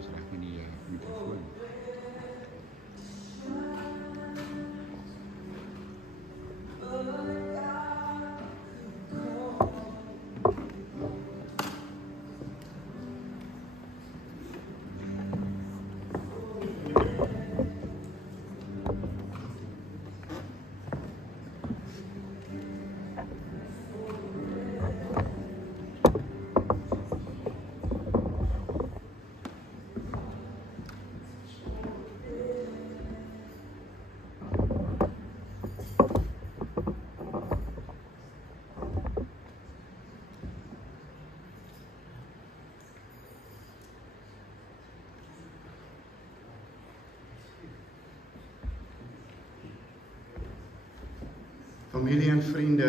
is reg met die mikrofoon. Familie en vriende,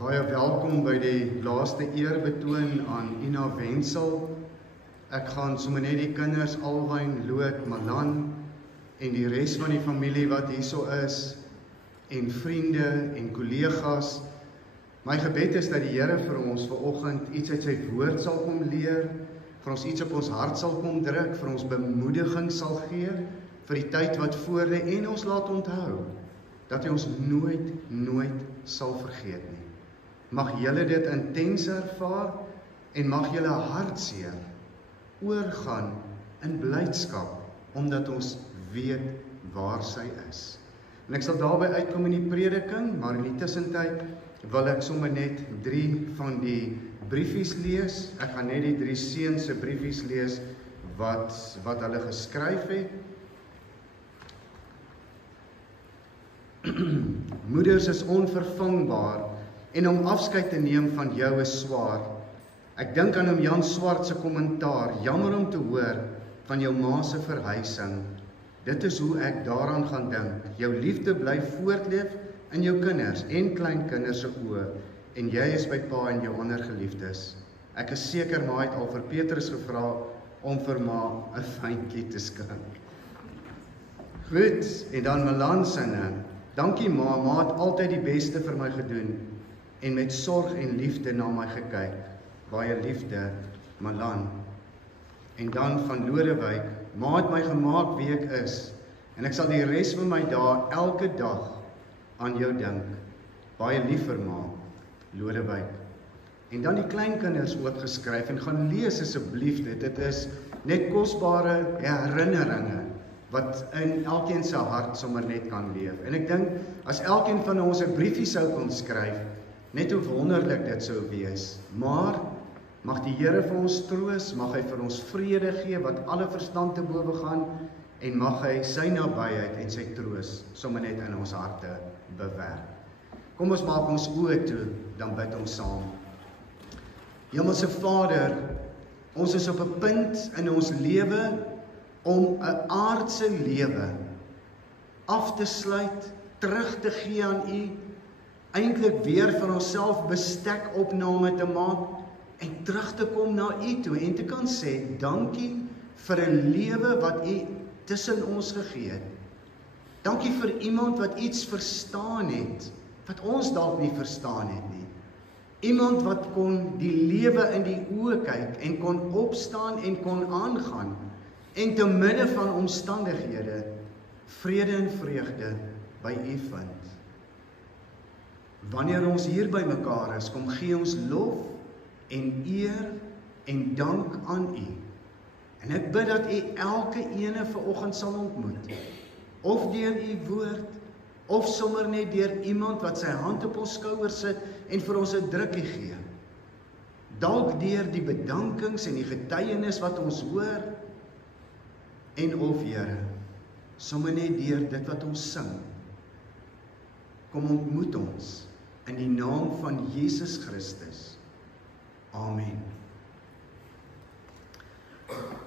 baie welkom by die laaste eerbetoon aan Ina Wenzel. Ek gaan sommer net die kinders Alwyn, Loot, Malan en die res van die familie wat hierso is en vriende en kollegas. My gebed is dat die Here vir ons vanoggend iets uit sy woord sal kom leer, vir ons iets op ons hart sal kom druk, vir ons bemoediging sal gee vir die tyd wat voor lê en ons laat onthou dat hy ons nooit sal vergeet nie. Mag julle dit intens ervaar en mag julle hartseer oorgaan in blydskap, omdat ons weet waar sy is. En ek sal daarby uitkom in die prediking, maar in die tussentyd wil ek sommer net 3 van die briefies lees. Ek gaan net die 3 seuns se briefies lees wat hulle geskryf het. Moeders is onvervangbaar en om afskeid te neem van jou is swaar. Ek dink aan oom Jan Swart se kommentaar, jammer om te hoor van jou ma se verhuising. Dit is hoe ek daaraan gaan dink. Jou liefde bly voortleef in jou kinders en kleinkinders se oë en jy is by pa en jou ander geliefdes. Ek is seker ma het al vir Petrus gevra om vir ma 'n fyntjie te skink. Goed, en dan Melansinne. Dankie ma, ma het altyd die beste vir my gedoen en met sorg en liefde na my gekyk. Baie liefde, Malan. En dan van Lodewyk, ma het my gemaak wie ek is en ek sal die res van my dae elke dag aan jou dink. Baie lief vir ma, Lodewyk. En dan die kleinkinders ook geskryf en gaan lees asseblief dit. Dit is net kosbare herinneringe wat in elkeen se hart sommer net kan leef. En ek dink, as elkeen van ons 'n briefie sou kon skryf, net hoe wonderlik dit sou wees. Maar, mag die Here vir ons troos, mag hy vir ons vrede gee, wat alle verstand te bowe gaan, en mag hy sy nabyheid en sy troos sommer net in ons harte bewerk. Kom ons maak ons oë toe, dan bid ons saam. Hemelse Vader, ons is op 'n punt in ons lewe om 'n aardse lewe af te sluit, terug te gee aan U, eintlik weer vir onsself bestekopname te maak en terug te kom na U toe en te kan sê, dankie vir 'n lewe wat U tussen ons gegee het. Dankie vir iemand wat iets verstaan het, wat ons dalk nie verstaan het nie. Iemand wat kon die lewe in die oë kyk en kon opstaan en kon aangaan en te midde van omstandighede vrede en vreugde by U vind. Wanneer ons hier by mekaar is, kom gee ons lof en eer en dank aan U. En ek bid dat U elke ene vanoggend sal ontmoet, of deur U woord, of sommer net deur iemand wat sy hand op ons skouer sit en vir ons 'n drukkie gee. Dalk deur die bedankings en die getuienis wat ons hoor, en of Here, sommer net deur dit wat ons sing. Kom ontmoet ons in die naam van Jesus Christus. Amen.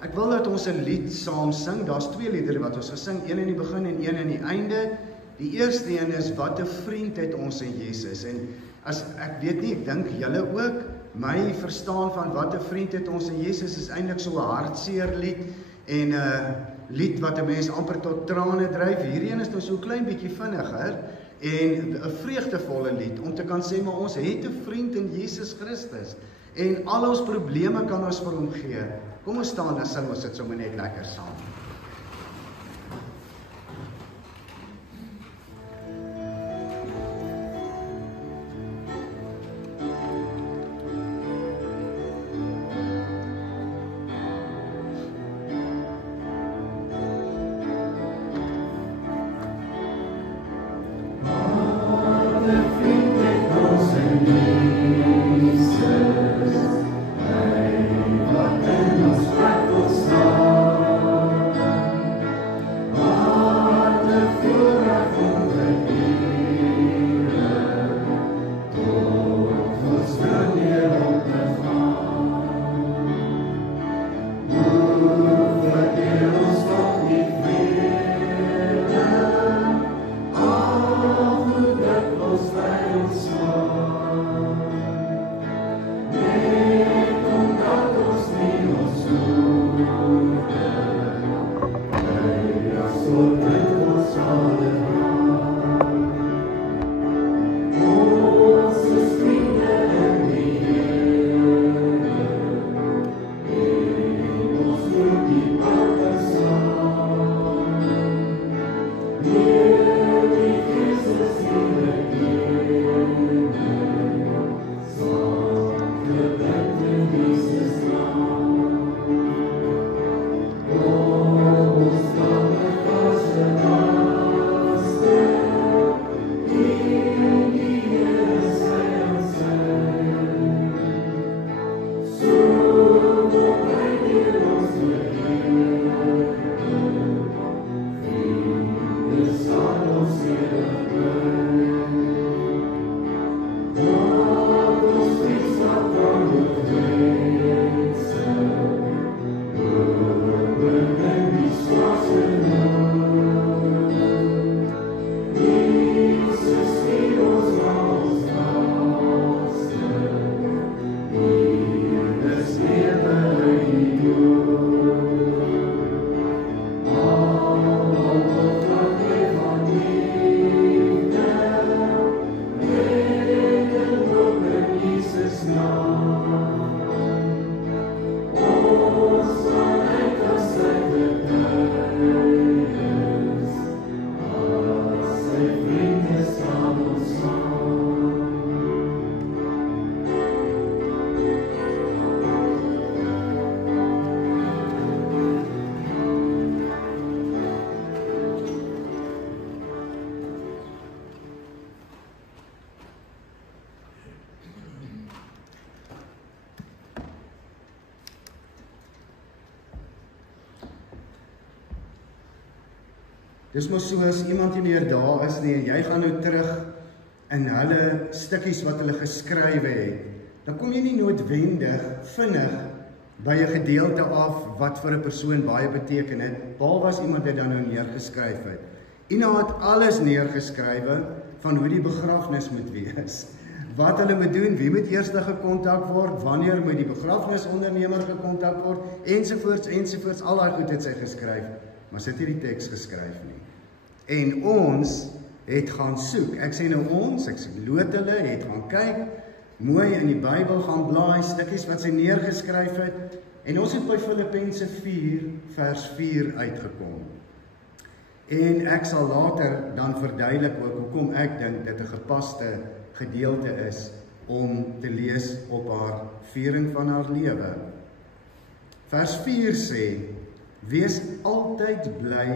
Ek wil dat ons 'n lied saam sing. Daar's 2 liedere wat ons gesing, een in die begin en een in die einde. Die eerste een is, wat 'n vriend het ons in Jesus. En as ek weet nie, ek dink julle ook, my verstaan van wat 'n vriend het ons in Jesus is eintlik so 'n hartseer lied en 'n lied wat 'n mens amper tot trane dryf. Hierdie een is nou so 'n klein bietjie vinniger en 'n vreugdevolle lied om te kan sê, maar ons het 'n vriend in Jesus Christus en al ons probleme kan ons vir hom gee. Kom ons staan en sing ons dit sommer net lekker saam. Dis mos so as iemand nie meer daar is nie en jy gaan nou terug in hulle stukkies wat hulle geskrywe het, dan kom jy nie noodwendig vinnig by 'n gedeelte af wat vir 'n persoon baie beteken het, behalwe as iemand dit dan nou neergeskryf het. Ina het alles neergeskrywe van hoe die begrafnis moet wees, wat hulle moet doen, wie moet eers gekontak word, wanneer moet die begrafnisondernemer gekontak word, ensovoorts, ensovoorts, al daai goed het sy geskryf, maar sy het nie die teks geskryf nie. En ons het gaan soek, ek sê nou ons, ek loot hulle, het gaan kyk, mooi in die Bybel gaan blaai, stukkies wat sy neergeskryf het, en ons het by Filippense 4 vers 4 uitgekom. En ek sal later dan verduidelik ook hoekom ek dink dit 'n gepaste gedeelte is om te lees op haar viering van haar lewe. Vers 4 sê, wees altyd bly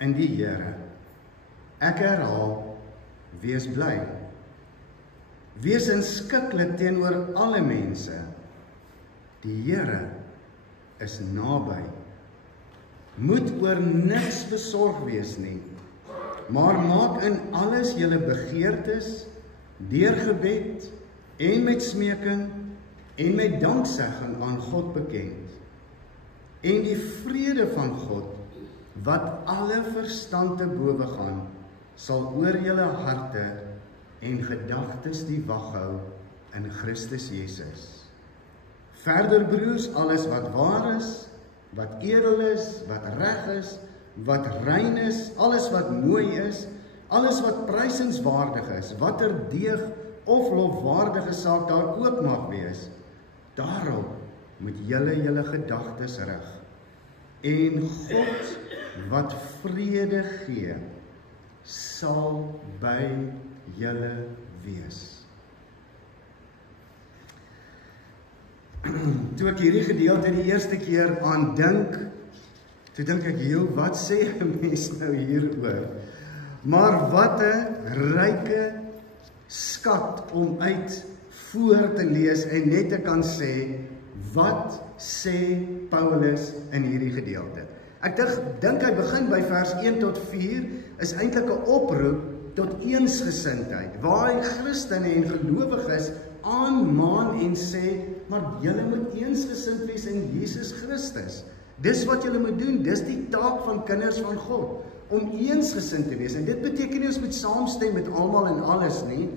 in die Here. Ek herhaal, wees bly. Wees inskikkelik teenoor alle mense. Die Here is naby. Moet oor niks besorg wees nie, maar maak in alles julle begeertes, deur gebed en met smeking en met danksegging aan God bekend. En die vrede van God, wat alle verstand te bowe gaan, sal oor julle harte en gedagtes die wag hou in Christus Jesus. Verder broers, alles wat waar is, wat edel is, wat reg is, wat rein is, alles wat mooi is, alles wat prysenswaardig is, watter deeg of lofwaardige saak daar ook mag wees, daarop moet julle gedagtes rig. En God wat vrede gee, sal by julle wees. Toe ek hierdie gedeelte die eerste keer aan dink, toe dink ek, wat sê 'n mens nou hieroor? Maar wat 'n ryke skat om uit voor te lees en net te kan sê, wat sê Paulus in hierdie gedeelte? Ek dink hy begin by vers 1 tot 4, is eintlik 'n oproep tot eensgesindheid, waar hy Christene en gelowiges aanmaan en sê, maar julle moet eensgesind wees in Jesus Christus. Dis wat julle moet doen, dis die taak van kinders van God, om eensgesind te wees. En dit beteken nie ons moet saamstem met almal en alles nie,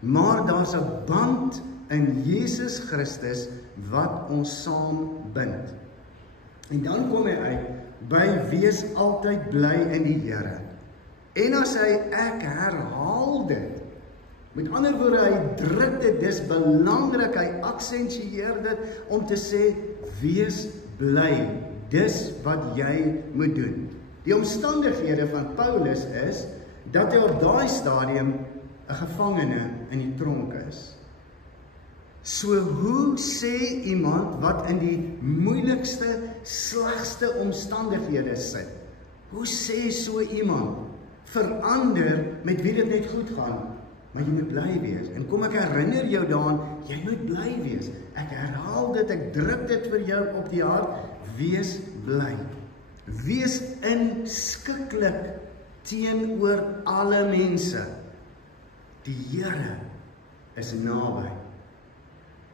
maar daar's 'n band in Jesus Christus wat ons saam bind. En dan kom hy uit by wees altyd bly in die Here. En as hy, ek herhaal dit, met ander woorde, hy druk dit, dis belangrik, hy aksentieer dit om te sê, wees bly, dis wat jy moet doen. Die omstandighede van Paulus is, dat hy op daai stadium 'n gevangene in die tronk is. So hoe sê iemand wat in die moeilikste, slegste omstandighede sit? Hoe sê so iemand, verander met wie dit net goed gaan, maar jy moet bly wees. En kom ek herinner jou daaraan, jy moet bly wees. Ek herhaal dit, ek druk dit vir jou op die hart, wees bly. Wees inskikkelik teenoor alle mense. Die Here is naby.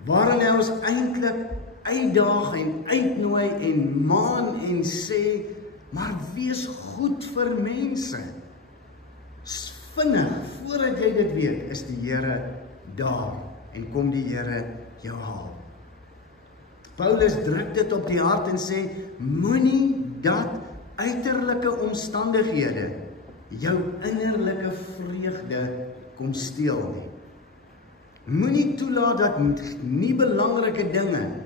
Waarin hy ons eintlik uitdaag en uitnooi en maan en sê, maar wees goed vir mense. Vinnig, voordat jy dit weet, is die Here daar en kom die Here jou haal. Paulus druk dit op die hart en sê, moenie dat uiterlike omstandighede jou innerlike vreugde kom steel nie. Moenie toelaat dat nie belangrike dinge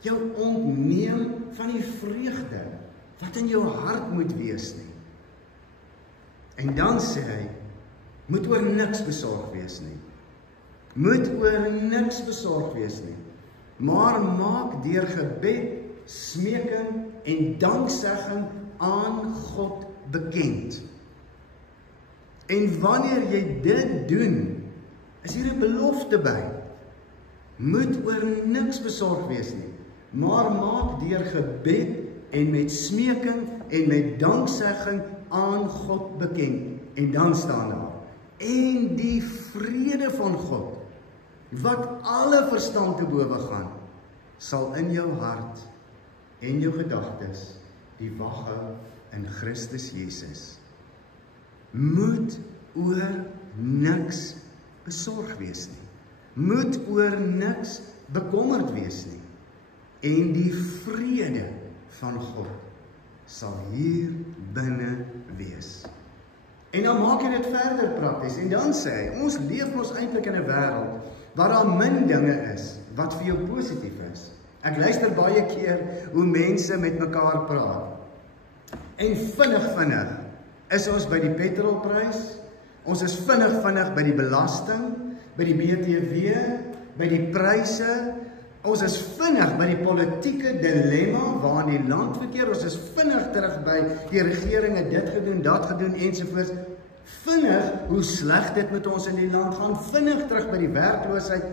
jou ontneem van die vreugde wat in jou hart moet wees nie. En dan sê hy, moet oor niks besorg wees nie. Moet oor niks besorg wees nie. Maar maak deur gebed, smeking en danksegging aan God bekend. En wanneer jy dit doen, is hier 'n belofte by. Moet oor niks besorg wees nie, maar maak deur gebed en met smeking en met danksegging aan God bekend. En dan staan daar, en die vrede van God, wat alle verstand te bowe gaan, sal in jou hart en jou gedagtes die wag hou in Christus Jesus. Moet oor niks besorg wees nie. Moet oor niks bekommerd wees nie. En die vrede van God sal hier binne wees. En dan maak hy dit verder prakties. En dan sê hy, ons leef mos eintlik in 'n wêreld waar daar min dinge is wat vir jou positief is. Ek luister baie keer hoe mense met mekaar praat. En vinnig is ons by die petrolprys, ons is vinnig by die belasting, by die BTW, by die pryse, ons is vinnig by die politieke dilemma waarin die land verkeer, ons is vinnig terug by die regering het dit gedoen, dat gedoen ensovoorts. Vinnig hoe sleg dit met ons in die land gaan, vinnig terug by die werkloosheid.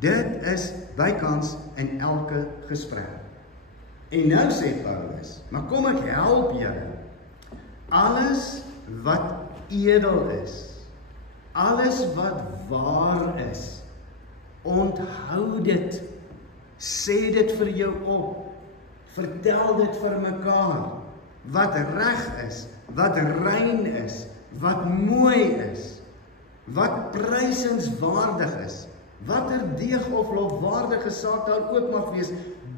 Dit is bykans in elke gesprek. En nou sê Paulus, maar kom ek help julle. Alles wat edel is, alles wat waar is, onthou dit, sê dit vir jou op, vertel dit vir mekaar, wat reg is, wat rein is, wat mooi is, wat prysenswaardig is, watter deeg of lofwaardige saak daar ook mag wees,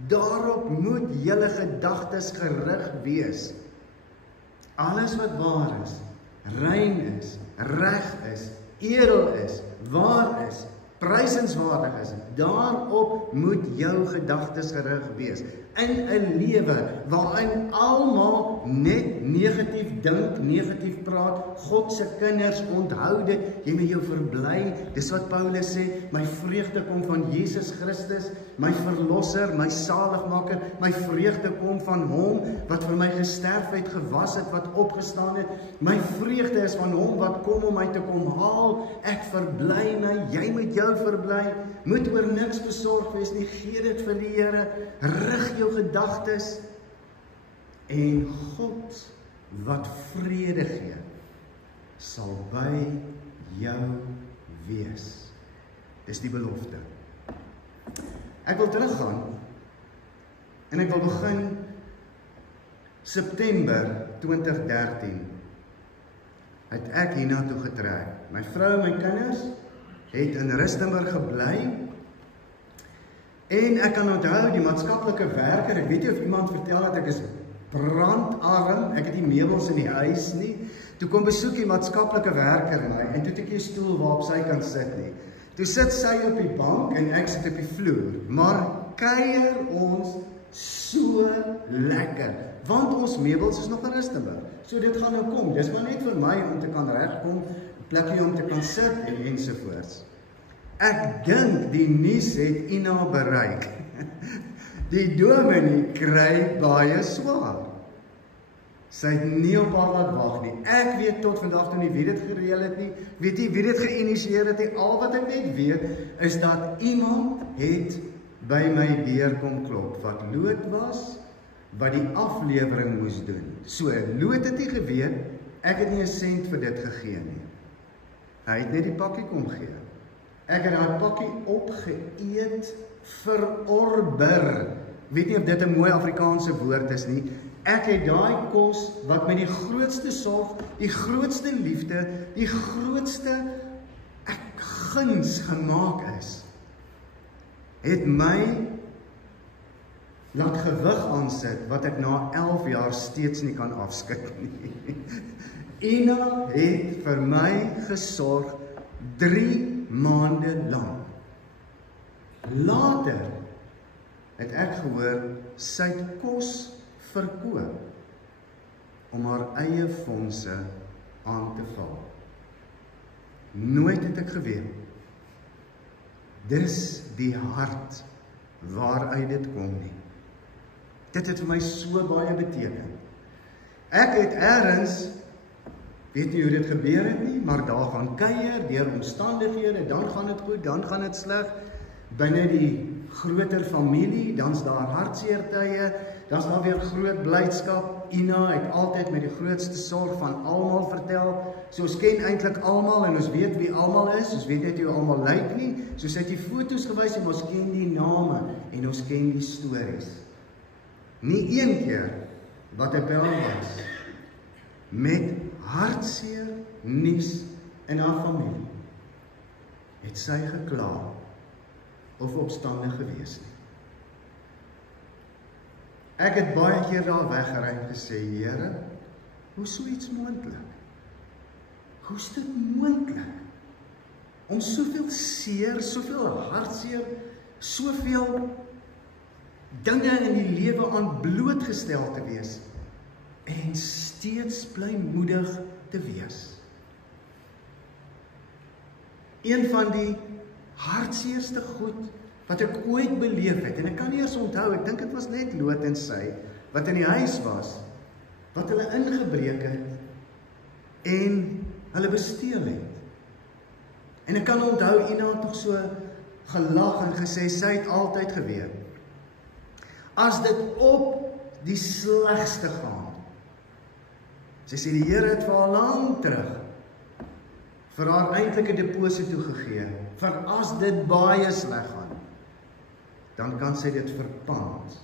daarop moet julle gedagtes gerig wees. Alles wat waar is, rein is, reg is, edel is, waar is, prysenswaardig is, daarop moet jou gedagtes gerig wees. In 'n lewe waarin almal net negatief dink, negatief praat, God se kinders onthou dit, jy moet jou verbly. Dis wat Paulus sê, my vreugde kom van Jesus Christus, my verlosser, my saligmaker, my vreugde kom van hom wat vir my gesterf het, gewas het, wat opgestaan het. My vreugde is van hom wat kom om my te kom haal. Ek verbly my, jy moet jou verbly. Moet oor niks besorg wees nie, gee dit vir die Here, rig jou gedagtes en God wat vrede gee, sal by jou wees. Dis die belofte. Ek wil teruggaan en ek wil begin September 2013 het ek hiernatoe getrek. My vrou en my kinders het in Rustenburg gebly. En ek kan onthou die maatskaplike werker, ek weet nie of iemand vertel dat ek is brandarm, ek het nie meubels in die huis nie. Toe kom besoek die maatskaplike werker my en toe het ek nie 'n stoel waarop sy kan sit nie. Toe sit sy op die bank en ek sit op die vloer, maar kuier ons so lekker, want ons meubels is nog in Rustenburg. So dit gaan nou kom, dis maar net vir my om te kan regkom, 'n plekkie om te kan sit en ensovoorts. Ek dink die nuus het Ina bereik. Die dominee kry baie swaar. Sy het nie op haar laat wag nie. Ek weet tot vandag toe nie wie dit gereël het nie, weet nie wie dit geïnisieer het nie. Al wat ek net weet is dat iemand het by my deur kom klop wat Loot was, wat die aflewering moes doen. So Loot het nie geweet, ek het nie 'n sent vir dit gegee nie. Hy het net die pakkie kom gee. Ek het daai pakkie opgeëet, verorber. Weet nie of dit 'n mooi Afrikaanse woord is nie. Ek het daai kos wat met die grootste sorg, die grootste liefde, die grootste guns gemaak is, het my laat gewig aansit wat ek na 11 jaar steeds nie kan afskud nie. Ina het vir my gesorg 3 maande lang. Later het ek gehoor sy het kos verkoop om haar eie fondse aan te val. Nooit het ek geweet. Dis die hart waaruit dit kom nie. Dit het vir my so baie beteken. Ek het ergens, weet nie hoe dit gebeur het nie, maar daar gaan kuier, deur omstandighede, dan gaan dit goed, dan gaan dit sleg, binne die groter familie, dan's daar hartseertye, dan's daar weer groot blydskap. Ina het altyd met die grootste sorg van almal vertel, so ons ken eintlik almal en ons weet wie almal is, ons weet net hoe almal lyk nie, so sy het die foto's gewys en ons ken die name en ons ken die stories. Nie een keer wat ek by haar was, met hartseer nuus in haar familie, het sy gekla of opstandig gewees nie. Ek het baie keer daar weggery en gesê, Here, hoe so iets moontlik? Hoe is dit moontlik? Om soveel seer, soveel hartseer, soveel dinge in die lewe aan blootgestel te wees en steeds blymoedig te wees. Een van die hartseerste goed wat ek ooit beleef het, en ek kan nie eens onthou, ek dink dit was net Loot en sy, wat in die huis was, wat hulle ingebreek het, en hulle besteel het. En ek kan onthou, Ina het toch so gelag en gesê, sy het altyd geweet, as dit op die slegste gaan, sy sê die Here het vir haar lang terug, vir haar eintlike deposito gegee, vir as dit baie sleg gaan, dan kan sy dit verpand,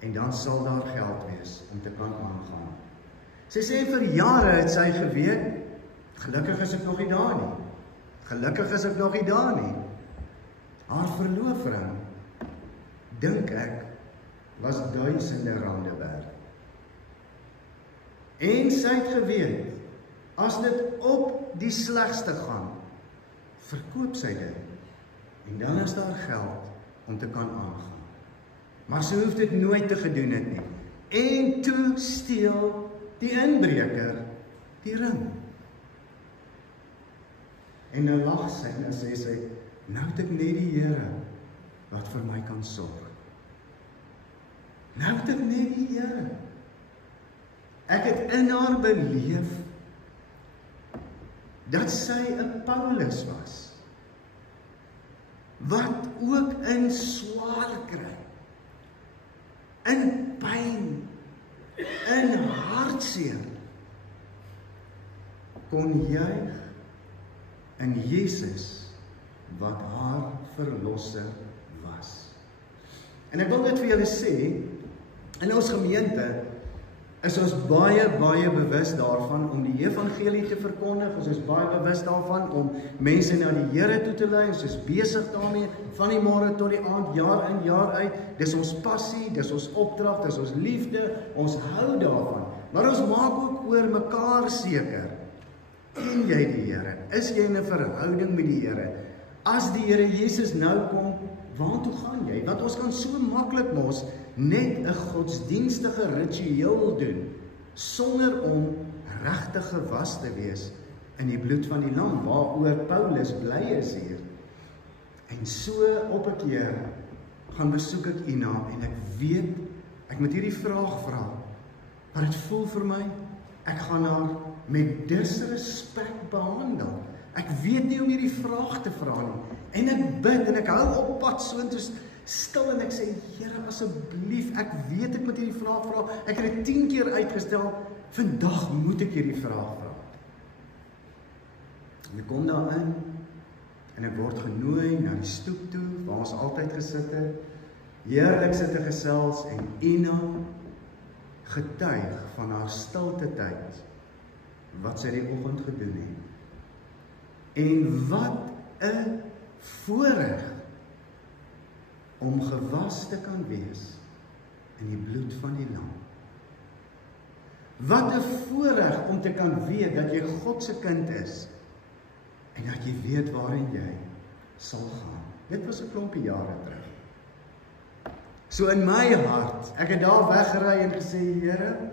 en dan sal daar geld wees, om te kan aangaan. Sy sê vir jare het sy geweet, gelukkig is ek nog nie daar nie, gelukkig is ek nog nie daar nie. Haar verloofring, dink ek, was duisende rande werd. En sy het geweet, as dit op die slegste gaan, verkoop sy dit, en dan is daar geld om te kan aangaan. Maar sy hoef dit nooit te gedoen het nie. En toe steel die inbreker die ring. En nou lag sy en dan sê sy, nou het ek net die Here wat vir my kan sorg. Nou het ek net die Here. Ek het in haar beleef dat sy 'n Paulus was, wat ook in swaar kry, in pyn, in hartseer, kon juig in Jesus wat haar verlosser was. En ek wil dit vir julle sê, in ons gemeente is ons baie bewus daarvan om die evangelie te verkondig, ons is baie bewus daarvan om mense na die Here toe te lei, ons is besig daarmee, van die môre tot die aand, jaar in, jaar uit, dis ons passie, dis ons opdrag, dis ons liefde, ons hou daarvan, maar ons maak ook oor mekaar seker, ken jy die Here, is jy in 'n verhouding met die Here, as die Here Jesus nou kom, waartoe gaan jy? Want ons kan so maklik mos net 'n godsdienstige ritueel doen, sonder om regtig gewas te wees in die bloed van die lam, waaroor Paulus bly is hier. En so op 'n keer gaan besoek ek Ina, en ek weet, ek moet hierdie vraag vra, maar dit voel vir my, ek gaan haar met disrespek behandel. Ek weet nie om hierdie vraag te vra nie, en ek bid, en ek hou op pad soontoe stil, en ek sê, Here, asseblief, ek weet ek moet hierdie vraag vra, ek het dit 10 keer uitgestel, vandag moet ek hierdie vraag vra. En ek kom daar in, en ek word genooi na die stoep toe, waar ons altyd gesit het, heerlik sit te gesels, en Ina getuig van haar stilte tyd, wat sy die oggend gedoen het. En wat 'n voorreg om gewas te kan wees in die bloed van die lam. Wat 'n voorreg om te kan weet dat jy God se kind is en dat jy weet waarin jy sal gaan. Dit was 'n klompie jare terug. So in my hart, ek het daar weggery en gesê, Here,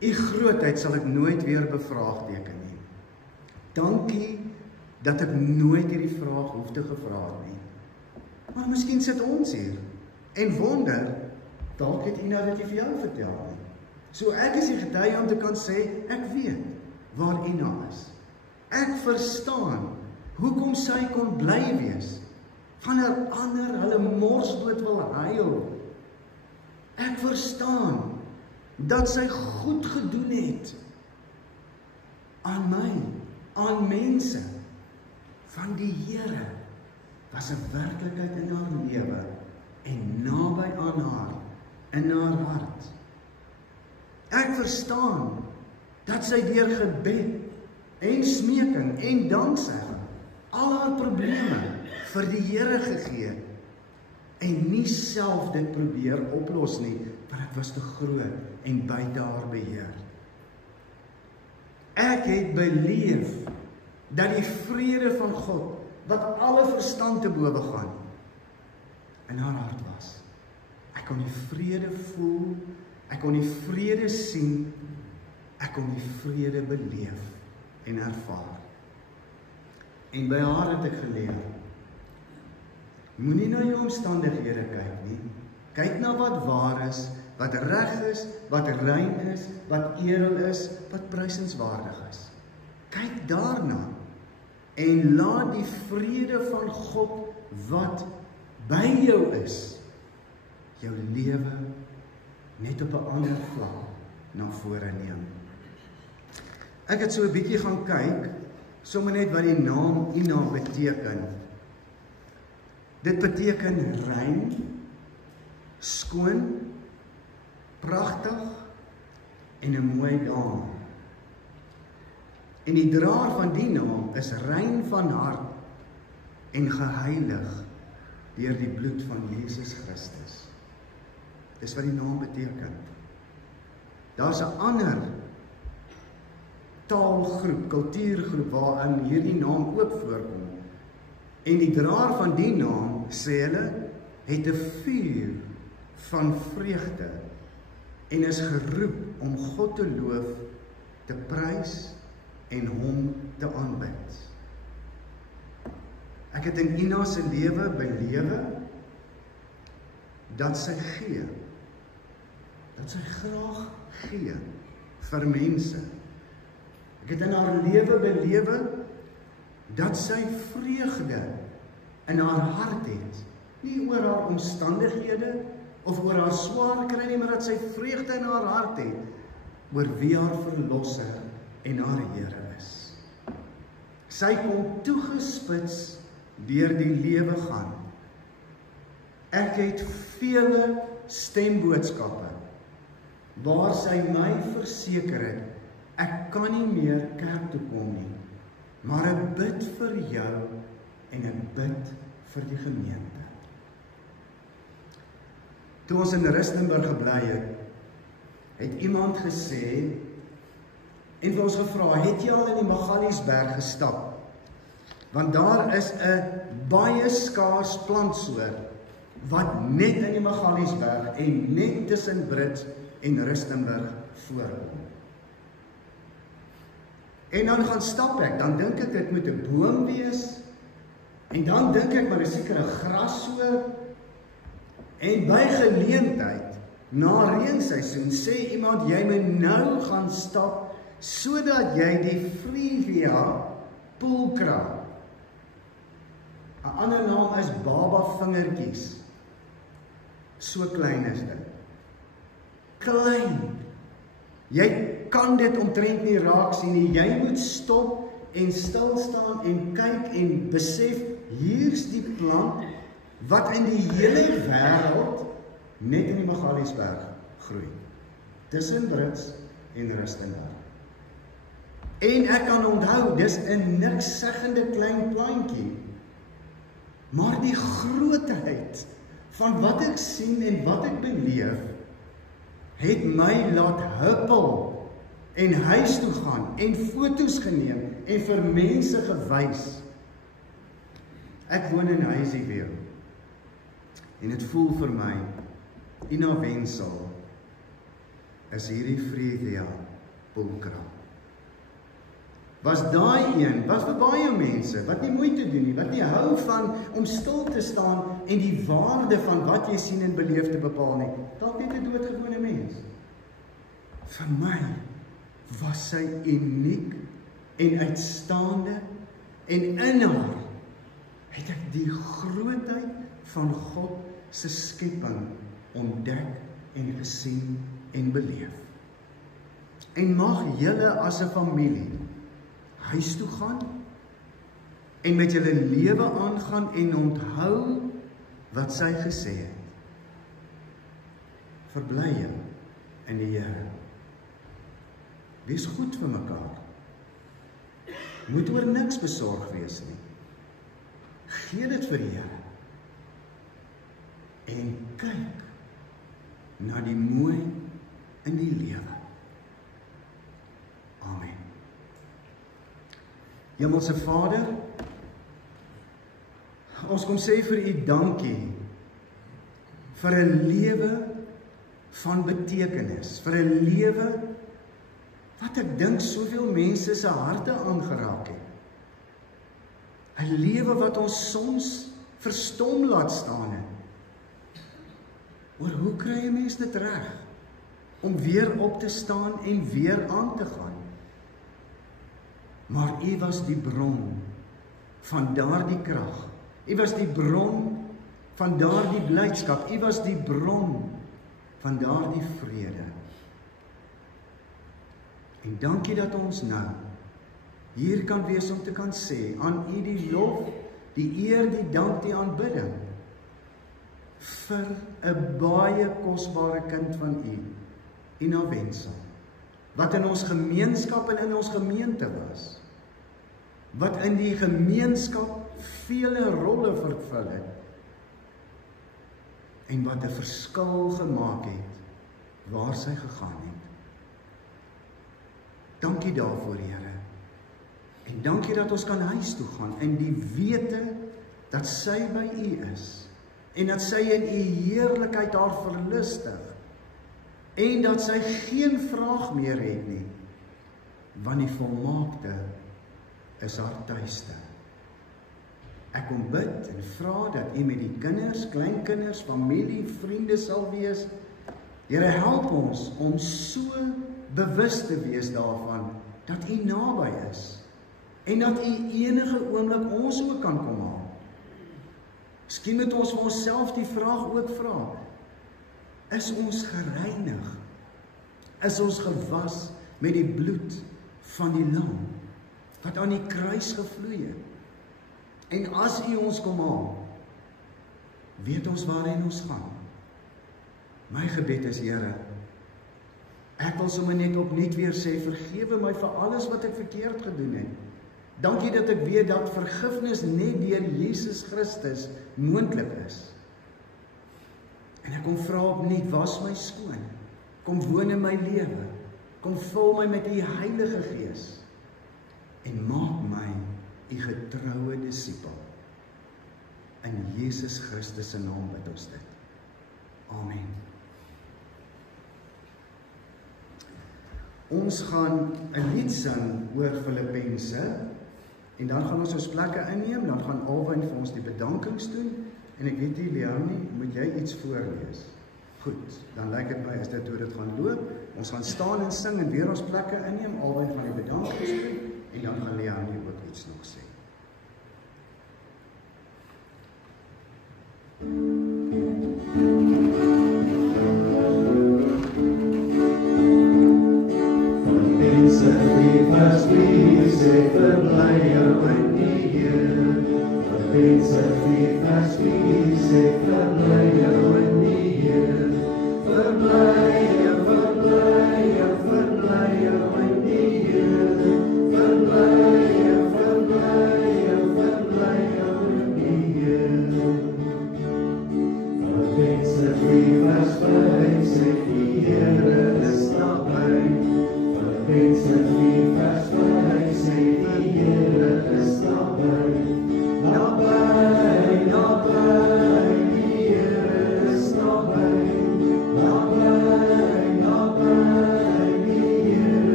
U grootheid sal ek nooit weer bevraagteken nie. Dankie dat ek nooit hierdie vraag hoef te gevra het nie. Maar miskien sit ons hier en wonder, dalk het Ina dit nie vir jou vertel nie. So ek is die getuie om te kan sê, ek weet waar Ina is. Ek verstaan hoekom sy kon bly wees, van 'n ander hulle morsdood wil huil. Ek verstaan dat sy goed gedoen het aan my, aan mense, van die Here was 'n werklikheid in haar lewe en naby aan haar, in haar hart. Ek verstaan dat sy deur gebed en smeking en danksegging al haar probleme vir die Here gegee en nie self dit probeer oplos nie, want dit was te groot en buite haar beheer. Ek het beleef dat die vrede van God, wat alle verstand te bowe gaan, in haar hart was. Ek kon die vrede voel, ek kon die vrede sien, ek kon die vrede beleef en ervaar. En by haar het ek geleer, moenie na jou omstandighede kyk nie, kyk na wat waar is, wat reg is, wat rein is, wat edel is, wat prysenswaardig is. Kyk daarna, en laat die vrede van God wat by jou is, jou lewe net op 'n ander vlak na vore neem. Ek het so 'n bietjie gaan kyk, sommer net wat die naam Ina beteken. Dit beteken rein, skoon, pragtig en 'n mooi dame. En die draer van die naam is rein van hart en geheilig deur die bloed van Jesus Christus. Dis wat die naam beteken. Daar's 'n ander taalgroep, kultuurgroep waarin hierdie naam ook voorkom. En die draer van die naam, sê hulle, het 'n vuur van vreugde en is geroep om God te loof, te prys en hom te aanbid. Ek het in Ina se lewe belewe dat sy gee, dat sy graag gee vir mense. Ek het in haar lewe belewe dat sy vreugde in haar hart het, nie oor haar omstandighede of oor haar swaar kry nie, maar dat sy vreugde in haar hart het oor wie haar verlosser en haar Here is. Sy kon toegespits deur die lewe gaan. Ek het vele stemboodskappe waar sy my verseker het, ek kan nie meer kerk toe kom nie, maar ek bid vir jou en ek bid vir die gemeente. Toe ons in Rustenburg gebly het iemand gesê en vir ons gevra, het jy al in die Magaliesberg gestap? Want daar is 'n baie skaars plantsoort wat net in die Magaliesberg en net tussen Brits en Rustenburg voorkom. En dan gaan stap ek, dan dink ek dit moet 'n boom wees, en dan dink ek maar 'n sekere grassoort, en by geleentheid, na reenseisoen, sê iemand, jy moet nou gaan stap, sodat jy die Freevia pulchra, 'n ander naam is baba vingertjies, so klein is dit. Klein. Jy kan dit omtrent nie raak sien nie. Jy moet stop en stil staan en kyk en besef, hier's die plant wat in die hele wêreld net in die Magaliesberg groei. Tussen Brits en Rustenburg. En ek kan onthou, dis 'n niks seggende klein plantjie. Maar die grootheid van wat ek sien en wat ek beleef, het my laat huppel en huis toe gaan en foto's geneem en vir mense gewys. Ek woon in Huisieville en dit voel vir my, Ina Wensel is hierdie Freevia pulchra. Was daai een, was vir baie mense, wat nie moeite doen nie, wat nie hou van om stil te staan en die waarde van wat jy sien en beleef te bepaal nie, dalk net 'n doodgewone mens. Vir my was sy uniek en uitstaande, en in haar het ek die grootheid van God se skepping ontdek en gesien en beleef. En mag julle as 'n familie huis toe gaan en met julle lewe aangaan en onthou wat sy gesê het. Verbly jou in die Here. Wees goed vir mekaar. Moet oor niks besorg wees nie. Gee dit vir die Here. En kyk na die mooi in die lewe. Amen. Hemelse Vader, ons kom sê vir U dankie vir 'n lewe van betekenis, vir 'n lewe wat ek dink soveel mense se harte aangeraak het. 'n Lewe wat ons soms verstom laat staan het. Oor hoe kry 'n mens dit reg om weer op te staan en weer aan te gaan? Maar U was die bron van daardie krag. U was die bron van daardie blydskap. U was die bron van daardie vrede. En dankie dat ons nou hier kan wees om te kan sê, aan U die lof, die eer, die dank, die aanbidding, vir 'n baie kosbare kind van U, Ina Wensel, wat in ons gemeenskap en in ons gemeente was, wat in die gemeenskap vele rolle vervul het, en wat 'n verskil gemaak het waar sy gegaan het. Dankie daarvoor, Here. En dankie dat ons kan huis toe gaan in die wete dat sy by U is en dat sy in U heerlikheid haar verlustig en dat sy geen vraag meer het nie, want die volmaakte is haar tuiste. Ek kom bid en vra dat U met die kinders, kleinkinders, familie, vriende sal wees. Here, help ons om so bewus te wees daarvan dat U naby is en dat U enige oomblik ons ook kan kom haal. Miskien moet ons vir onsself die vraag ook vra: is ons gereinig? Is ons gewas met die bloed van die lam wat aan die kruis gevloei het? En as U ons kom haal, weet ons waarheen ons gaan. My gebed is, Here, ek wil sommer net opnuut weer sê, vergewe my vir alles wat ek verkeerd gedoen het. Dankie dat ek weet dat vergifnis net deur Jesus Christus moontlik is. En ek kom vra opnuut, was my skoon, kom woon in my lewe, kom vul my met U Heilige Gees en maak my U getroue disipel. In Jesus Christus se naam bid ons dit. Amen. Ons gaan 'n lied sing oor Filippense en dan gaan ons plekke inneem, dan gaan Alwyn vir ons die bedankings doen en ek weet nie, Leonie, moet jy iets voorlees? Goed, dan lyk dit my is dit hoe dit gaan loop. Ons gaan staan en sing en weer ons plekke inneem, Alwyn gaan die bedankings doen en dan gaan Leonie ook iets nog sê.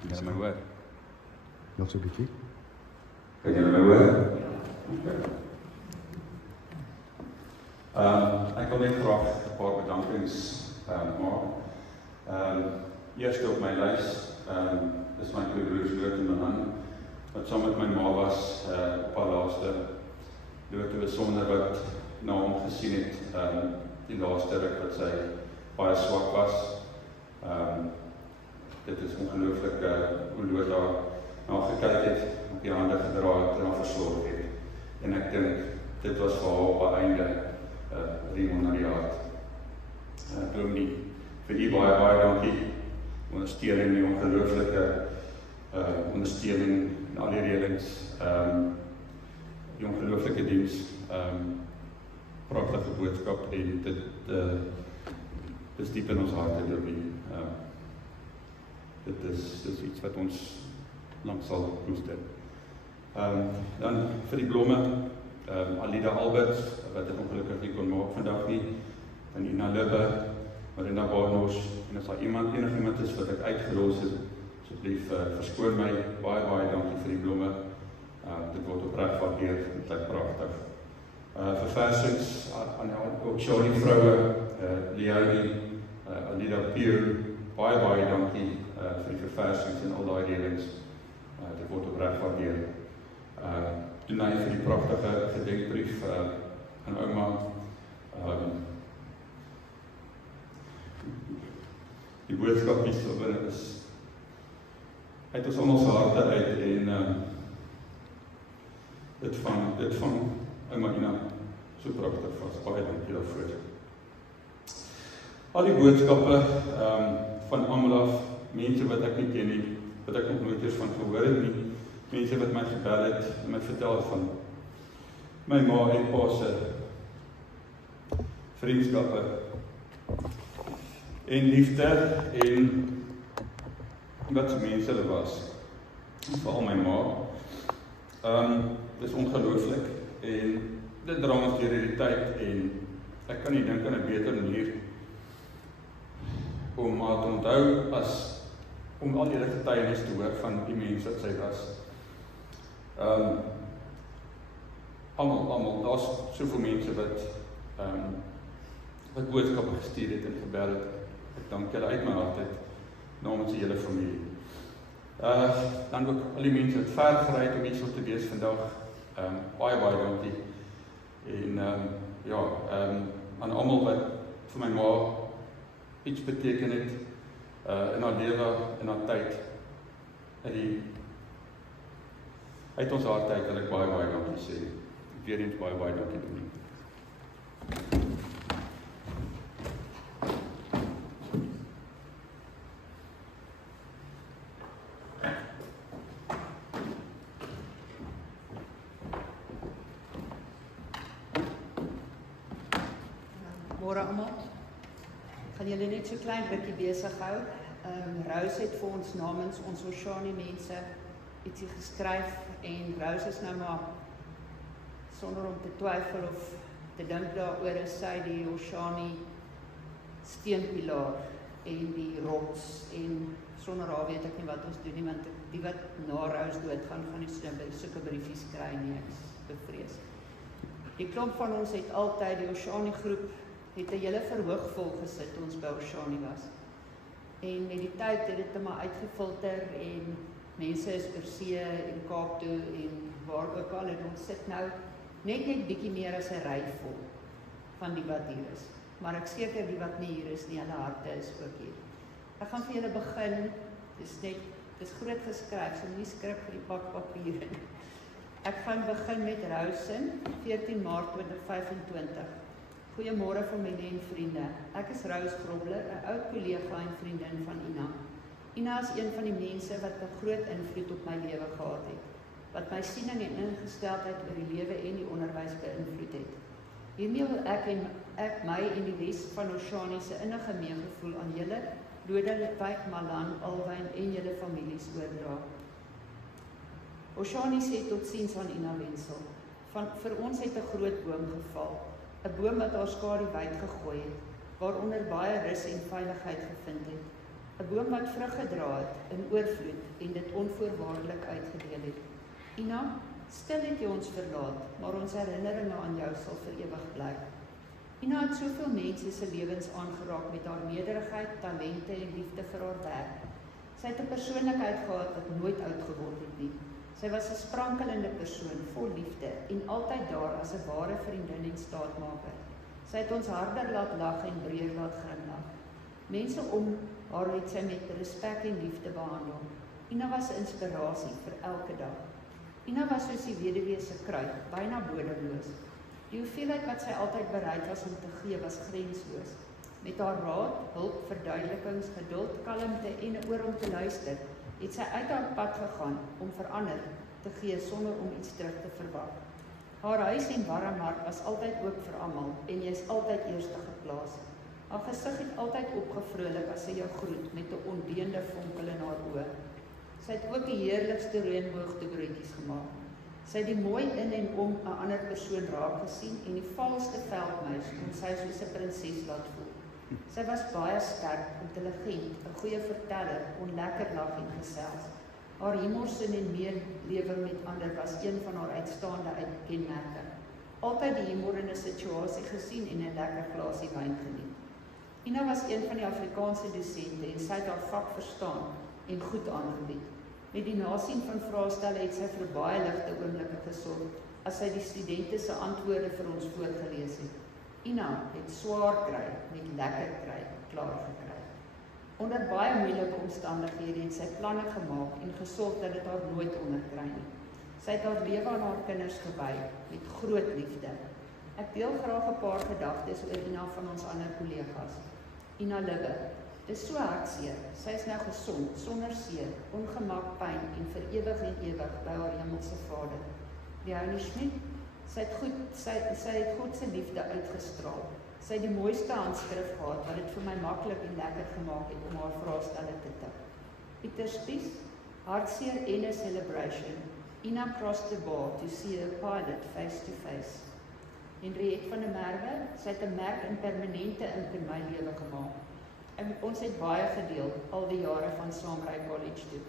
Kan jy my hoor? Nog so 'n bietjie. Kan jy my hoor? Ek wil net graag 'n paar bedankings maak. Eerste op my lys is my twee broers Loot en Milan, wat saam met my ma was op haar laaste. Loot het besonder wat na hom gesien het die laaste ruk wat sy baie swak was. Dit is ongelooflik hoe Loot daar na gekyk het, op die hande gedra het en haar versorg het. En ek dink, dit was vir haar op haar einde riem na die hart. Dominee, vir u baie dankie. Ondersteuning, die ongelooflike ondersteuning en al die reëlings, die ongelooflike diens, pragtige boodskap en dit is diep in ons harte, Dominee. Dit is iets wat ons lang sal koester. Dan vir die blomme, Alida Alberts, wat het ongelukkig nie kon maak vandag nie, en Ina Lubbe, Marina Barnos, en as daar enigiemand is wat ek uitgelos het, asseblief verskoon my, baie dankie vir die blomme. Dit word opreg waardeer, dit lyk pragtig. Verversings, ook Charlie vroue, Leonie, Alida Pier, baie dankie vir die verversings en al daai reëlings. Dit word opreg gewaardeer. Tonay vir die pragtige gedenkbrief aan ouma. Die boodskap hierin is uit ons almal se harte uit en dit van ouma Ina so pragtig was. Baie dankie daarvoor. Al die boodskappe van almal af, mense wat ek nie ken nie, wat ek nog nooit eens van gehoor het nie, mense wat my gebel het en my vertel van my ma en pa se vriendskappe en liefde en wat se mense hulle was. Veral my ma. Dis ongelooflik en dit dra ons deur die tyd en ek kan nie dink aan 'n beter manier om maar te onthou as om al die getuienis te hoor van die mense wat sy was. Almal, daar's soveel mense wat boodskappe gestuur het en gebel het. Ek dank julle uit my hart uit namens die hele familie. Dan ook al die mense wat ver gery het om iets te wees vandag. Baie dankie. En aan almal wat vir my ma iets beteken het in haar lewe, in haar tyd. Uit ons hart uit wil ek baie dankie sê. Weer eens baie dankie doen. Môre almal. Gaan julle net so klein bietjie besig hou. Rose het vir ons namens ons Oshani mense ietsie geskryf en Rose is nou maar sonder om te twyfel of te dink daaroor is sy die Oshani steunpilaar en die rots en sonder haar weet ek nie wat ons doen nie, want die wat na Rose doodgaan gaan nie sulke briefies kry nie, ek is bevrees. Die klomp van ons het altyd die Oshani groep het 'n hele verhoog vol gesit toe ons by Oshani was. En met die tyd het dit maar uitgefilter en mense is oor see en Kaap toe en waar ook al en ons sit nou net bietjie meer as 'n ry vol van die wat hier is. Maar ek seker die wat nie hier is nie, hulle harte is ook hier. Ek gaan vir julle begin, dis groot geskryf, so nie skryf vir die pak papier nie. Ek gaan begin met Rousin, 14 Maart 2025. Goeiemôre familie en vriende. Ek is Rose Grobler, 'n oud kollega en vriendin van Ina. Ina is een van die mense wat 'n groot invloed op my lewe gehad het, wat my siening en ingesteldheid oor die lewe en die onderwys beïnvloed het. Hiermee wil ek my en die res van Oshani se innige meegevoel aan julle, Lodewyk, Malan, Alwyn en julle families oordra. Oshani sê totsiens aan Ina Wenzel. Vir ons het 'n groot boom geval. 'n Boom wat haar skadu wyd gegooi het, waaronder baie rus en veiligheid gevind het. 'n Boom wat vrug gedra het in oorvloed en dit onvoorwaardelik uitgedeel het. Ina, stil het jy ons verlaat, maar ons herinneringe aan jou sal vir ewig bly. Ina het soveel mense se lewens aangeraak met haar nederigheid, talente en liefde vir haar werk. Sy het 'n persoonlikheid gehad wat nooit oud geword het nie. Sy was 'n sprankelende persoon, vol liefde en altyd daar as 'n ware vriendin en staatmaker. Sy het ons harder laat lag en breër laat grimlag. Mense om haar het sy met respek en liefde behandel. Ina was 'n inspirasie vir elke dag. Ina was soos die weduwee se kruik, byna bodeloos. Die hoeveelheid wat sy altyd bereid was om te gee was grensloos. Met haar raad, hulp, verduidelikings, geduld, kalmte en 'n oor om te luister, het sy uit haar pad gegaan om vir ander te gee sonder om iets terug te verwag. Haar huis en warm hart was altyd oop vir almal en jy is altyd eerste geplaas. Haar gesig het altyd opgevrolik as sy jou groet met 'n ondeende vonkel in haar oë. Sy het ook die heerlikste reënboogtoebroodjies gemaak. Sy het die mooi in en om 'n ander persoon raak gesien en die valste veldmuis om sy soos 'n prinses laat voel. Sy was baie sterk, intelligent, 'n goeie verteller, kon lekker lag en gesels. Haar humorsin en meelewing met ander was een van haar uitstaande kenmerke. Altyd die humor in 'n situasie gesien en 'n lekker glasie wyn geniet. Ina was een van die Afrikaanse dosente en sy het haar vak verstaan en goed aangebied. Met die nasien van vraestelle het sy vir baie ligte oomblikke gesorg as sy die studente se antwoorde vir ons voorgelees het. Ina het swaar kry met lekker kry klaar gekry. Onder baie moeilike omstandighede het sy planne gemaak en gesorg dat dit haar nooit onderkry nie. Sy het haar lewe aan haar kinders gewy met groot liefde. Ek deel graag 'n paar gedagtes oor Ina van ons ander kollegas. Ina Libbe, dis so hartseer. Sy is nou gesond, sonder seer, ongemak, pyn en vir ewig en ewig by haar hemelse Vader. Leonie Schmidt, sy het God se liefde uitgestraal. Sy het die mooiste handskrif gehad wat dit vir my maklik en lekker gemaak het om haar vraestelle te tik. Pieter Spies, hartseer en 'n celebration. Ina crossed the bar to see her pilot face to face. Henriette van der Merwe, sy het 'n merk en permanente ink in my lewe gemaak. En ons het baie gedeel al die jare van Saamry College toe.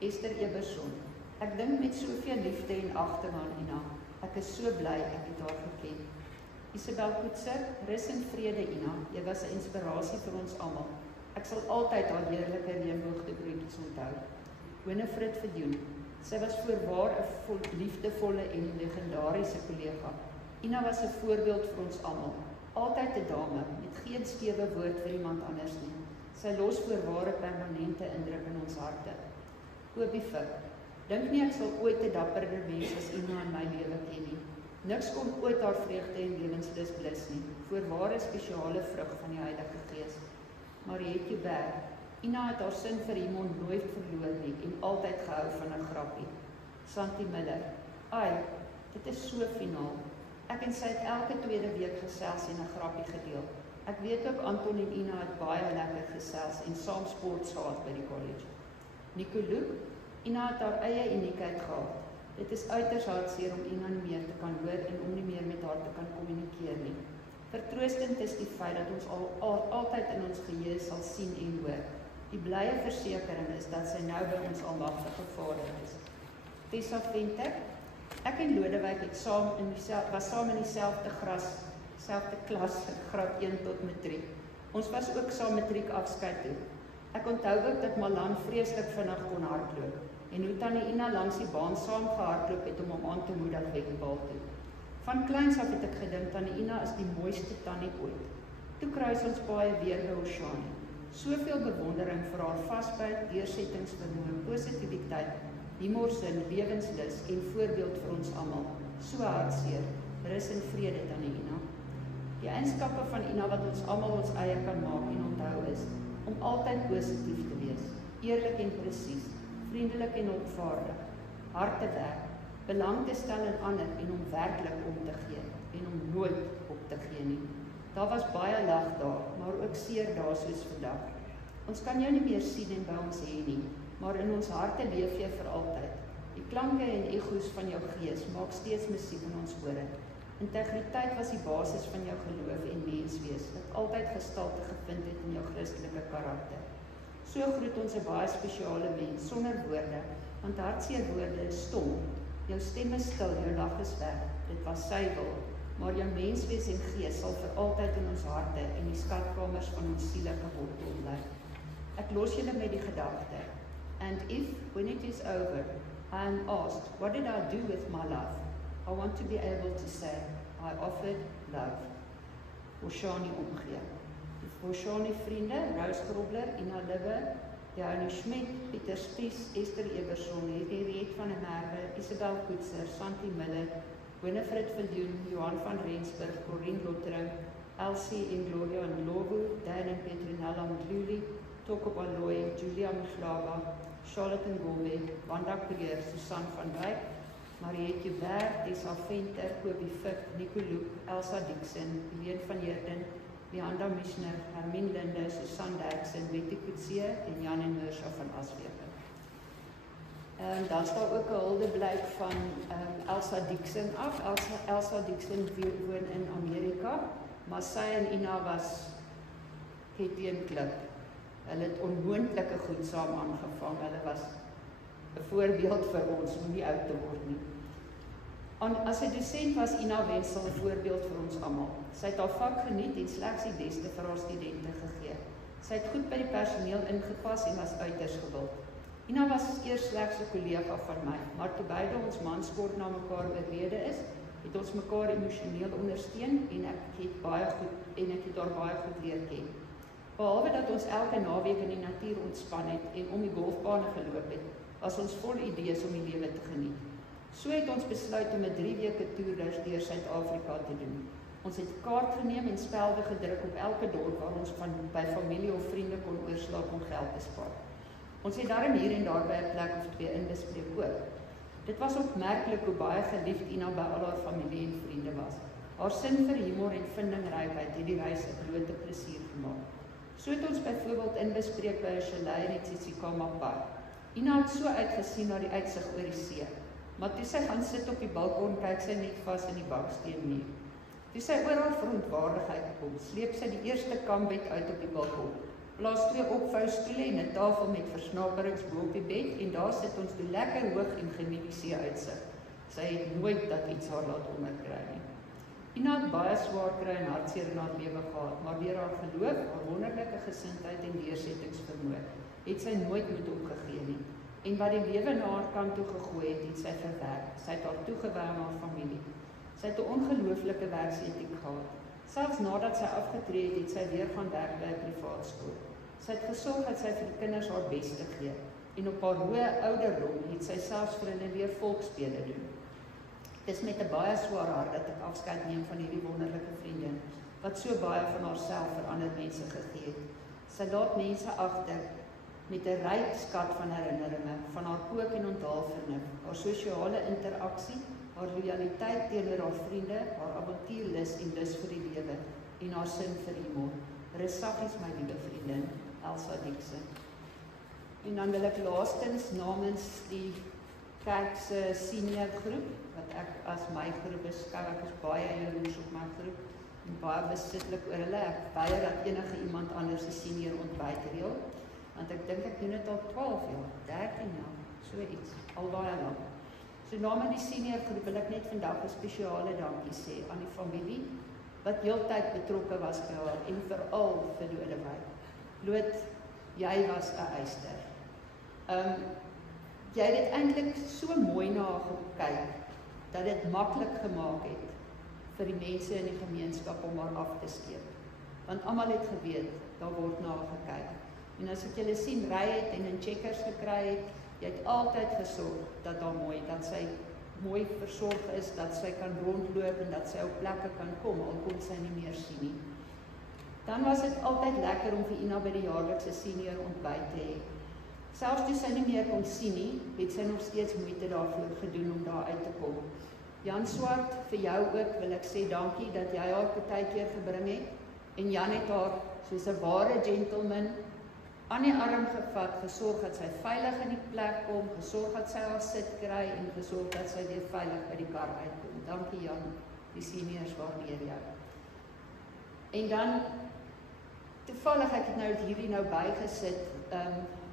Esther Eberson, ek dink met soveel liefde en agting aan Ina. Ek is so bly ek het haar geken. Isabel Koetser, rus en vrede Ina, jy was 'n inspirasie vir ons almal. Ek sal altyd haar heerlike reënboogdebroodjies onthou. Winifred Verdoen, sy was voorwaar 'n liefdevolle en legendariese kollega. Ina was 'n voorbeeld vir ons almal. Altyd 'n dame met geen skewe woord vir iemand anders nie. Sy los voorwaar 'n permanente indruk in ons harte. Kobie Fik, dink nie ek sal ooit 'n dapperder mens as Ina in my lewe ken nie. Niks kon ooit haar vreugde en lewenslus blus nie. Voorwaar 'n spesiale vrug van die Heilige Gees. Mariette Joubert, Ina het haar sin vir humor nooit verloor nie en altyd gehou van 'n grappie. Santi Miller, ai, dit is so finaal. Ek en sy het elke tweede week gesels en 'n grappie gedeel. Ek weet ook Anton en Ina het baie lekker gesels en saam sport gehad by die college. Nico Luke, Ina het haar eie uniekheid gehad. Dit is uiters hartseer om Ina nie meer te kan hoor en om nie meer met haar te kan kommunikeer nie. Vertroostend is die feit dat ons altyd in ons geheue sal sien en hoor. Die blye versekering is dat sy nou by ons almagtige Vader is. Tessa Venter, ek en Lodewyk het was saam in dieselfde klas, graad 1 tot matriek. Ons was ook saam matriek afskeid toe. Ek onthou ook dat Malan vreeslik vinnig kon hardloop en hoe tannie Ina langs die baan saam gehardloop het om hom aan te moedig wegbal toe. Van kleins af het ek gedink tannie Ina is die mooiste tannie ooit. Toe kruis ons baie weer by Oshani. Soveel bewondering vir haar vasbyt, deursettingsvermoë, positiwiteit, humorsin, lewenslus en voorbeeld vir ons almal. So hartseer, rus en vrede tannie Ina. Die eienskappe van Ina wat ons almal ons eie kan maak en onthou is om altyd positief te wees, eerlik en presies, vriendelik en opvaardig, hard te werk, belang te stel in ander en om werklik om te gee en om nooit op te gee nie. Daar was baie lag daar, maar ook seer daar soos vandag. Ons kan jou nie meer sien en by ons hê nie, maar in ons harte leef jy vir altyd. Die klanke en egos van jou gees maak steeds musiek in ons ore. Integriteit was die basis van jou geloof en menswees, wat altyd gestalte gevind het in jou Christelike karakter. So groet ons 'n baie spesiale mens, sonder woorde, want hartseer woorde is stom. Jou stem is stil, jou lag is weg, dit was sy wil, maar jou menswees en gees sal vir altyd in ons harte en die skatkamers van ons siele gewortel bly. Ek los julle met die gedagte, and if, when it is over, I am asked, what did I do with my life? I want to be able to say, I offered love. Oshani omgee. Die Oshani vriende, Rose Grobler, Ina Libbe, Leonie Schmidt, Pieter Spies, Esther Eberson, Henriette van der Merwe, Isabel Koetser, Santi Miller, Winifred Verdoen, Johan van Rensburg, Corine Lottering, Elsie en Gloria Ndlovu, Dan en Petronella Mdluli, Toko Baloy, Julia Mhlaba, Charlotte Ngombe, Wanda Creer, Susan van Wyk, Mariette Joubert, Tessa Venter, Kobie Fik, Nico Luke, Elsa Dixon, Helene van Heerden, Leanda Mischner, Hermine Linde, Susan Derksen, Betty Coetzee en Jan en Mirsha van Asweken. Dan staan ook 'n huldeblyk van Elsa Dixon af. Elsa Dixon woon in Amerika, maar sy en Ina was teen-klip. Hulle het onmoontlike goed saam aangevang. Hulle was 'n voorbeeld vir ons om nie oud te word nie. As 'n dosent was Ina Wenzel 'n voorbeeld vir ons almal. Sy het haar vak geniet en slegs die beste vir haar studente gegee. Sy het goed by die personeel ingepas en was uiters gewild. Ina was eers slegs 'n kollega van my, maar toe beide ons mans kort na mekaar oorlede is, het ons mekaar emosioneel ondersteun en ek het haar baie goed leer ken. Behalwe dat ons elke naweek in die natuur ontspan het en om die golfbane geloop het, was ons vol idees om die lewe te geniet. So het ons besluit om 'n 3 weke toerreis deur Suid-Afrika te doen. Ons het 'n kaart geneem en spelde gedruk op elke dorp waar ons by familie of vriende kon oorslaap om geld te spaar. Ons het daarom hier en daar by 'n plek of 2 inbespreek ook. Dit was opmerklik hoe baie geliefd Ina by al haar familie en vriende was. Haar sin vir humor en vindingrykheid het die reis 'n blote plesier gemaak. So het ons byvoorbeeld inbespreek by 'n chalet in Tsitsikamma Park. Ina het so uitgesien na die uitsig oor die see. Maar toe sy gaan sit op die balkon, kyk sy net vas in die baksteenmuur. Toe sy oor haar verontwaardigheid kom, sleep sy die eerste kambed uit op die balkon, plaas 2 opvoustoele en 'n tafel met versnaperings bo op die bed en daar sit ons toe lekker hoog en geniet die see uitsig. Sy het nooit dat iets haar laat onderkry nie. Ina het baie swaar kry en hartseer in haar lewe gehad, maar deur haar geloof, haar wonderlike gesindheid en deursettingsvermoë, het sy nooit moed opgegee nie. En wat die lewe na haar kant toe gegooi het sy verwerk. Sy het haar toegewy aan haar familie. Sy het 'n ongelooflike werksetiek gehad. Selfs nadat sy afgetree het, het sy weer gaan werk by 'n privaat skool. Sy het gesorg dat sy vir die kinders haar beste gee. En op haar hoë ouderdom het sy selfs vir hulle weer volksspele doen. Dis met 'n baie swaar hart dat ek afskeid neem van hierdie wonderlike vriendin, wat so baie van haarself vir ander mense gegee het. Sy laat mense agter met 'n ryk skat van herinneringe, van haar kook en onthaalvernuf, haar sosiale interaksie, haar lojaliteit teenoor haar vriende, haar avontuurlus en lus vir die lewe en haar sin vir humor. Resaggies my liewe vriendin, Elsa Diekse. En dan wil ek laastens namens die kerk se senior groep, wat ek as my groep beskou, ek is baie jaloers op my groep en baie besitlik oor hulle. Ek weier dat enige iemand anders 'n senior ontbyt reël. Want ek dink ek doen dit al 12 jaar, 13 jaar, so iets, al baie lank. So namens die senior groep wil ek net vandag 'n spesiale dankie sê aan die familie, wat heeltyd betrokke was by haar, en veral vir Lodewijk. Lood, jy was 'n eyster. Jy het dit eintlik so mooi na haar gekyk, dat dit maklik gemaak het vir die mense in die gemeenskap om haar af te skeep. Want almal het geweet, daar word na haar gekyk. En as ek julle sien ry het en in checkers gekry het, jy het altyd gesorg dat sy mooi versorg is, dat sy kan rondloop en dat sy op plekke kan kom, al kon sy nie meer sien nie. Dan was dit altyd lekker om vir Ina by die jaarlikse senior ontbyt te hê. Selfs toe sy nie meer kon sien nie, het sy nog steeds moeite daarvoor gedoen om daar uit te kom. Jan Swart, vir jou ook wil ek sê dankie dat jy haar partykeer gebring het, en Jan het haar soos 'n ware gentleman aan die arm gevat, gesorg dat sy veilig in die plek kom, gesorg dat sy haar sit kry en gesorg dat sy weer veilig by die kar uitkom. Dankie Jan, die seniors waardeer jou. En dan, toevallig ek het hierdie bygesit,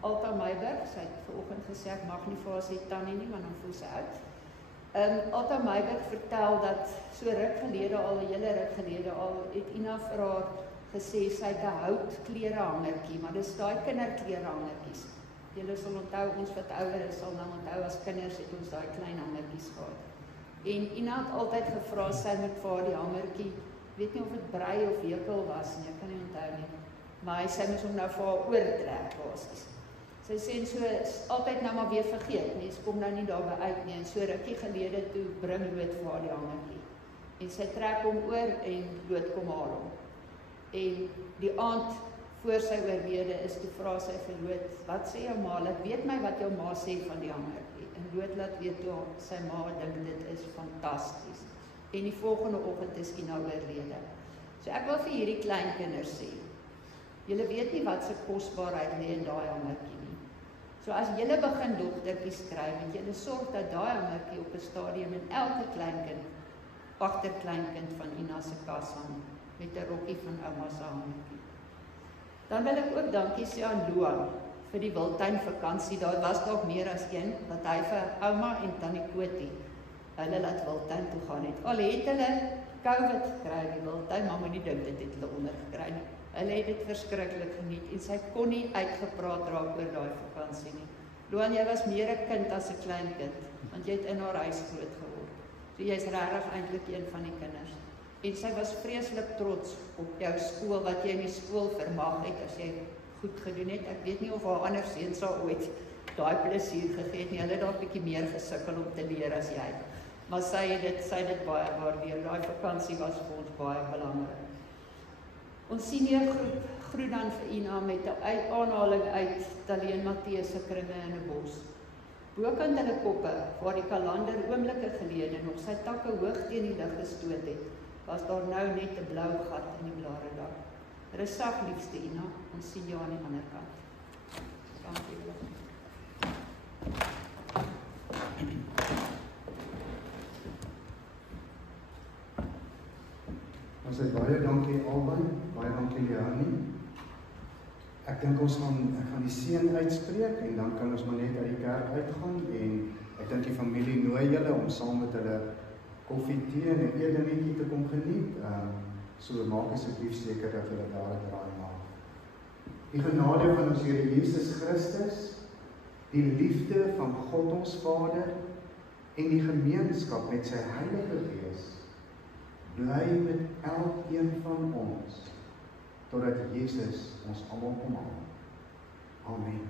Alta Meiberg, sy het vanoggend gesê ek mag nie vir haar sê tannie nie, want dan voel sy oud. Alta Meiberg vertel dat so ruk gelede al, 'n hele ruk gelede al, het Ina vir haar gesê sy het 'n houtklerehangertjie, maar dis daai kinderklerehangertjies. Julle sal onthou, ons wat ouer is sal nou onthou, as kinders het ons daai klein hangertjies gehad. En Ina het altyd gevra sy moet vir haar die hangertjie, weet nie of dit brei of hekel was nie, ek kan nie onthou nie, maar sy moes hom nou vir haar oortrek basies. Sy sê en so is altyd nou maar weer vergeet, mens kom nou nie daarby uit nie, en so rukkie gelede toe bring Lood vir haar die hangertjie. En sy trek hom oor en Lood kom haal hom. En die aand voor sy oorlede is, toe vra sy vir Lood, wat sê jou ma? Laat weet my wat jou ma sê van die hangertjie. En Lood laat weet toe sy ma dink dit is fantasties. En die volgende oggend is Ina oorlede. So ek wil vir hierdie kleinkinders sê, julle weet nie wat se kosbaarheid lê in daai hangertjie nie. So as julle begin dogtertjies kry, moet julle sorg dat daai hangertjie op 'n stadium in elke kleinkind, agterkleinkind van Ina se kas hang, met 'n rokkie van ouma se hangertjie. Dan wil ek ook dankie sê aan Loan vir die wildtuin vakansie. Daar was dalk meer as een, wat hy vir ouma en tannie Kotie hulle laat Wildtuin toe gaan het. Al het hulle COVID gekry in Wildtuin, maar moenie dink dit het hulle ondergekry nie. Hulle het dit verskriklik geniet en sy kon nie uitgepraat raak oor daai vakansie nie. Loan, jy was meer 'n kind as 'n klein kind, want jy het in haar huis groot geword. So jy's regtig eintlik een van die kinders. En sy was vreeslik trots op jou skool, wat jy in die skool vermag het as jy goed gedoen het. Ek weet nie of haar ander seuns sal ooit daai plesier gegee het nie. Hulle het dalk bietjie meer gesukkel om te leer as jy. Maar sy het dit baie waardeer. Daai vakansie was vir ons baie belangrik. Ons senior groep groet dan vir Ina met 'n aanhaling uit Taleen Matteus se Kringe in 'n bos. Bokant hulle koppe, waar die kalander oomblikke gelede nog sy takke hoog teen die lug gestoot het, was daar nou net 'n blou gat in die blare dak. Rustig, liefste Ina, ons sien jou aan die ander kant. Dankie. Ons sê baie dankie albei, baie dankie Leonie. Ek dink ek gaan die seën uitspreek en dan kan ons maar net uit die kerk uitgaan en ek dink die familie nooi julle om saam met hulle koffie, tee en 'n eetdingetjie te kom geniet. So maak asseblief seker dat julle daar 'n draai maak. Die genade van ons Here Jesus Christus, die liefde van God ons Vader en die gemeenskap met sy Heilige Gees bly met elkeen van ons totdat Jesus ons almal kom haal. Amen.